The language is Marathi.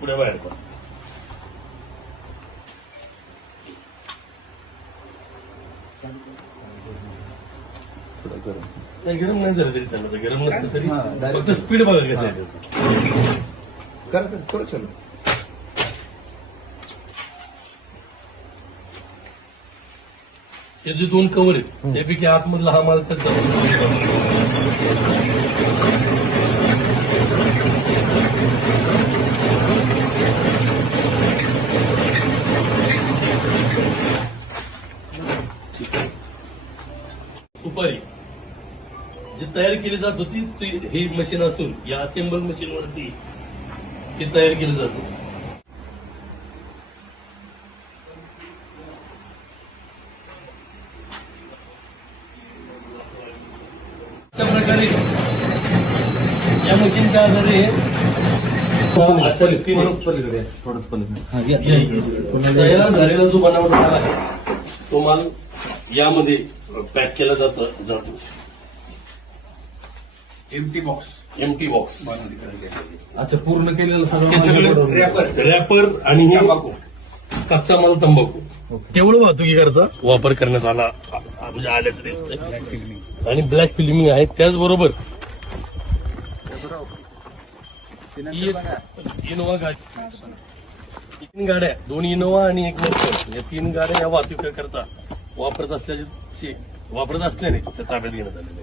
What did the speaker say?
पुढे बाहेर पड. नाही गरम नाही झालं तरी चालतं. गरम नसलं तरी फक्त स्पीड बघा कसं आहे त्याचं. करा चलो. हे जे दोन कव्हर आहेत त्यापैकी आतमधला हा माल तर सुपारी जी तयार केली जात होती ही मशीन असून या असेंबल मशीन वरती ती तयार केली जाते. अशा प्रकारे या मशीनच्या आधारे तयार झालेला जो बनावट माल आहे तो माल यामध्ये पॅक केला जातो. एमटी बॉक्स अच्छा, पूर्ण केलेलं सगळं रॅपर आणि हे कच्चा माल तंबाखू तेवढं वाहतुकीकरता वापर करण्यात आला म्हणजे आल्याचं दिसतंय. आणि ब्लॅक फिल्मिंग आहे. त्याचबरोबर इनोवा गाडी 3 गाड्या 2 इनोवा आणि 1 मर्सिडीज या 3 गाड्या या वाहतुकीकरता वापरत असल्याने त्या ताब्यात घेण्यात आल्या.